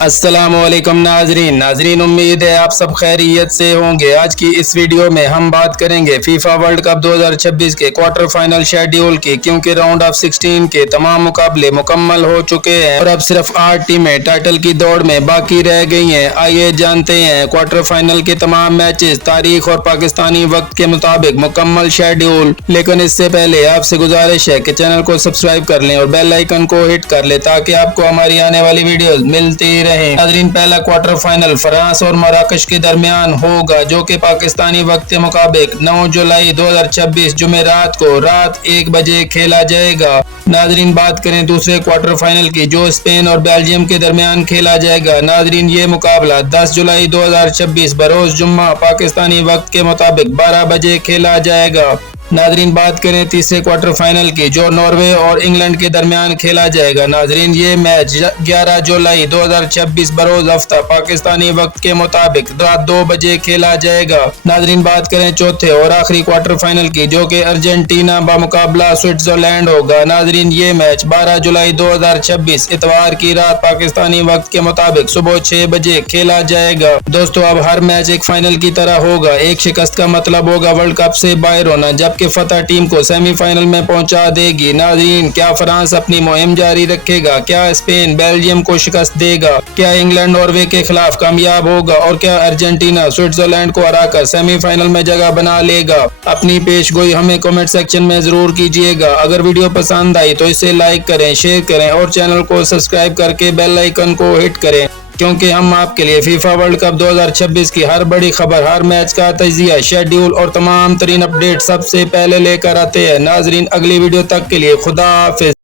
अस्सलामुअलैकुम नाजरीन, उम्मीद है आप सब खैरियत से होंगे। आज की इस वीडियो में हम बात करेंगे फीफा वर्ल्ड कप 2026 के क्वार्टर फाइनल शेड्यूल की, क्योंकि राउंड ऑफ 16 के तमाम मुकाबले मुकम्मल हो चुके हैं और अब सिर्फ 8 टीमें टाइटल की दौड़ में बाकी रह गई हैं। आइए जानते हैं क्वार्टर फाइनल के तमाम मैचेस, तारीख और पाकिस्तानी वक्त के मुताबिक मुकम्मल शेड्यूल। लेकिन इससे पहले आपसे गुजारिश है कि चैनल को सब्सक्राइब कर लें और बेल आइकन को हिट कर लें ताकि आपको हमारी आने वाली वीडियोस मिलती रहे। नाज़रीन, पहला क्वार्टर फाइनल फ्रांस और मराकश के दरमियान होगा, जो कि पाकिस्तानी वक्त के मुताबिक 9 जुलाई 2026 जुमेरात को रात 1 बजे खेला जाएगा। नाज़रीन, बात करें दूसरे क्वार्टर फाइनल की, जो स्पेन और बेल्जियम के दरमियान खेला जाएगा। नाज़रीन, ये मुकाबला 10 जुलाई 2026 बरोज जुम्मा पाकिस्तानी वक्त के मुताबिक 12 बजे खेला जाएगा। नाजरीन, बात करें तीसरे क्वार्टर फाइनल की, जो नॉर्वे और इंग्लैंड के दरमियान खेला जाएगा। नाजरीन, ये मैच 11 जुलाई 2026 बरोज हफ्ता पाकिस्तानी वक्त के मुताबिक रात 2 बजे खेला जाएगा। नाजरीन, बात करें चौथे और आखिरी क्वार्टर फाइनल की, जो कि अर्जेंटीना बामुकाबला स्विट्जरलैंड होगा। नाजरीन, ये मैच 12 जुलाई 2026 इतवार की रात पाकिस्तानी वक्त के मुताबिक सुबह 6 बजे खेला जाएगा। दोस्तों, अब हर मैच एक फाइनल की तरह होगा। एक शिकस्त का मतलब होगा वर्ल्ड कप से बाहर होना, जबकि फतह टीम को सेमीफाइनल में पहुंचा देगी। नाज़रीन, क्या फ्रांस अपनी मुहिम जारी रखेगा? क्या स्पेन बेल्जियम को शिकस्त देगा? क्या इंग्लैंड नॉर्वे के खिलाफ कामयाब होगा? और क्या अर्जेंटीना स्विट्जरलैंड को हराकर सेमीफाइनल में जगह बना लेगा? अपनी पेशगोई हमें कमेंट सेक्शन में जरूर कीजिएगा। अगर वीडियो पसंद आई तो इसे लाइक करें, शेयर करें और चैनल को सब्सक्राइब करके बेल आइकन को हिट करें, क्योंकि हम आपके लिए फीफा वर्ल्ड कप 2026 की हर बड़ी खबर, हर मैच का तजिया, शेड्यूल और तमाम तरीन अपडेट सबसे पहले लेकर आते हैं। नाजरीन, अगली वीडियो तक के लिए खुदा हाफिज।